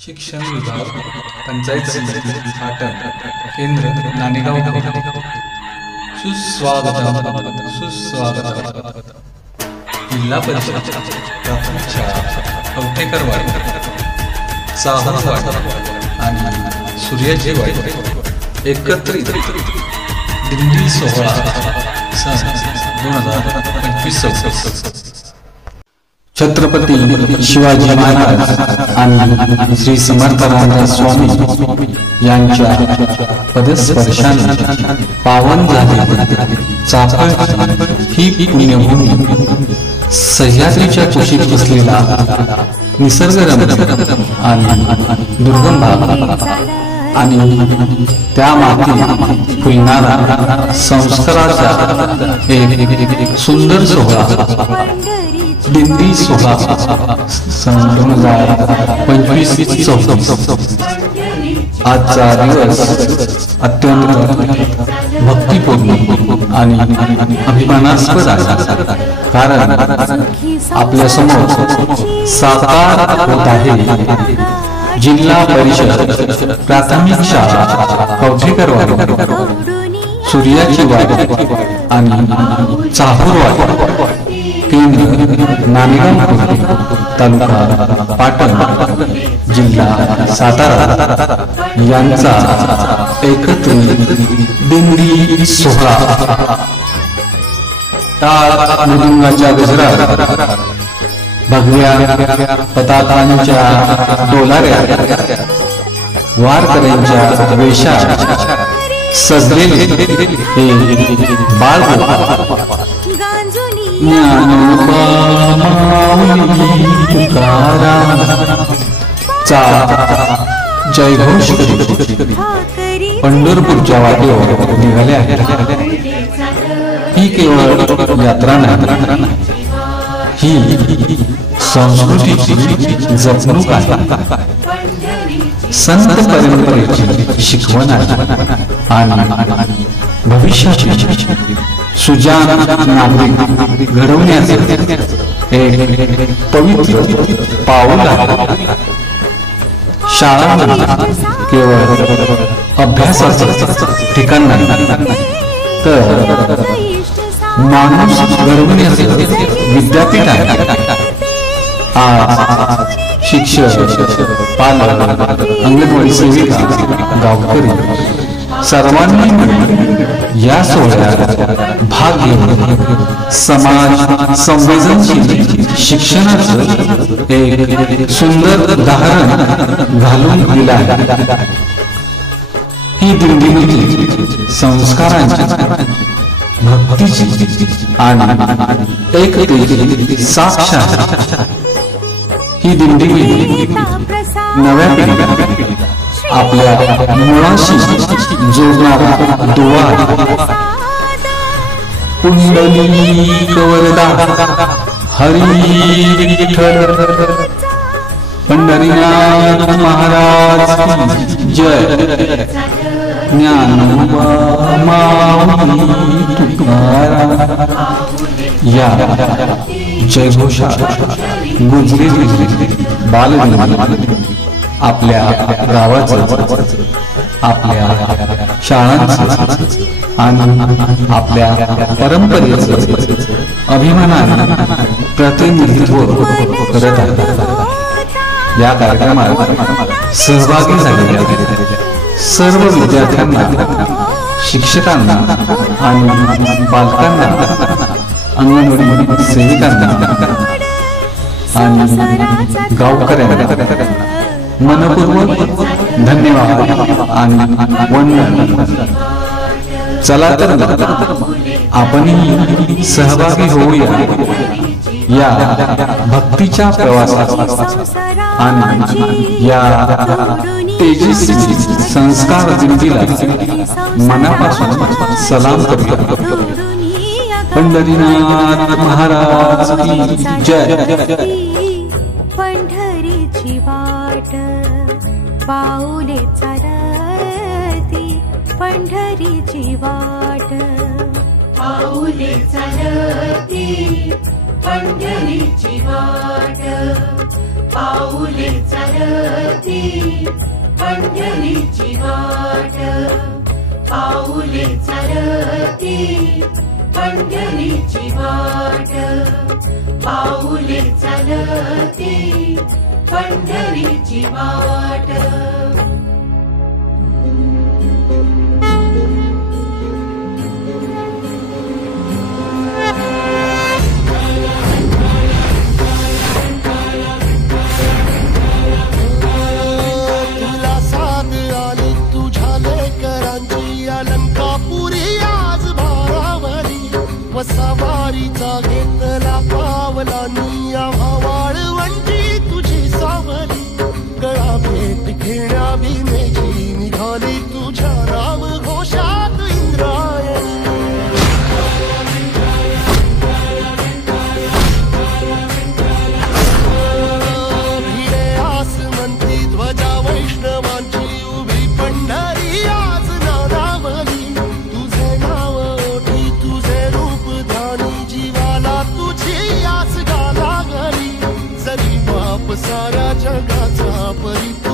शिक्षण विभाग पंचायत समिती पाटण केंद्र नाणेगाव सुस्वागत जिल्हा परिषद प्राथमिक शाळा कवठेकरवाडी चाहरवाडी आणि सूर्याची वाडी एकत्रित दिंडी सोहळा सन 2025 छत्रपती शिवाजी महाराज आणि श्री समर्थ रामदास स्वामी यांच्या पदस्पर्शाने पावन झालेली चाफळ ही पुण्यभूमी सह्याद्रीच्या कुशीत बसलेला निसर्गरम्य आणि दुर्गम भाग आणि त्या मातीत फुलणारा संस्काराचा एक सुंदर सोहळा दिंडी सोहळा सन 2025 आजचा दिवस अत्यंत भक्तिपूर्ण आणि अभिमानास्पद आहे, कारण आपल्या समोर साकार होत आहे जिल्हा परिषद प्राथमिक शाळा कवठेकरवाडी सूर्याची वाडी आणि चाहरवाडी केंद्र नाणेगाव तालुका पाटण जिल्हा सातारा यांचा एकत्रित दिंडी सोहळा टाळ मृदुंगाच्या गजरात भगव्या पताकांच्या डोलाऱ्या वारकऱ्यांच्या वेशात सजलेले हे बाळगोपाळ चा जयघोष पंढरपूरच्या वाटेवर निघाले आहेत. ही केवळ यात्रा नाही, ही संस्कृतीची जपणूक आहे, संत परंपरेची शिकवण आहे आणि भविष्याची सुजाण नागरिक घडवण्याचे एक पवित्र पाऊल आहे. शाळा केवळ अभ्यासाचं ठिकाण नाही, तर माणूस घडवण्याचे विद्यापीठ आहे. आज शिक्षक, पालक, अंगणवाडी सेविका, गावकरी सर्वांनी मिळून या सोहळ्यात भाग घेऊन समाज संवेदनशील शिक्षणाचं एक सुंदर उदाहरण घालून दिलं आहे. ही दिंडी संस्कारांची, भक्तीची आणि एकतेची साक्षात. ही दिंडी नव्या पिढीला आपल्या मुळाशी जोडणारा दुवा. पुंडलिक वरदा हरी विठ्ठल पंढरीनाथ महाराज जय. ज्ञानोबा माऊली तुकाराम या जयघोषा गुजरी बालदिन आपल्या गावाचं, आपल्या शाळांचं आणि आपल्या परंपरेचं अभिमानाने प्रतिनिधित्व करत आहे. या कार्यक्रमात सहभागी झालेल्या सर्व विद्यार्थ्यांना, शिक्षकांना आणि पालकांना, अंगणवाडी सेविकांना आणि गावकऱ्यांना मनपूर्वक धन्यवाद आणि वंदन. चला तर आपणही सहभागी होऊया या भक्तीच्या प्रवासात आणि या तेजस्वी संस्कार दिंडीला मनापासून सलाम करूया. पंढरीनाथ महाराज की जय. पंढरीची वाट पाऊले चालती, पंढरीची वाट पाऊले चालती, पंढरीची वाट पाऊले चालती. चालती पंढरीची वाट, पाऊले चालती पंढरीची वाट, पाऊले चालती पंढरीची वाट. सवारीचा घेतला पावलांनी आम्हा वाळवंटी तुझी सावली, गळा भेट घेण्या भीमेची निघाली तुझ्या नाम घोषात इंद्रायणी. भिडे आसमंती ध्वजा वैष्णवांची उभी पंढरी आज नानावली, तुझे नाव ओठी तुझे रूप ध्यानी जीवाला तुझी आस गाला घरी, जरी बाप साऱ्या जगाचा परिप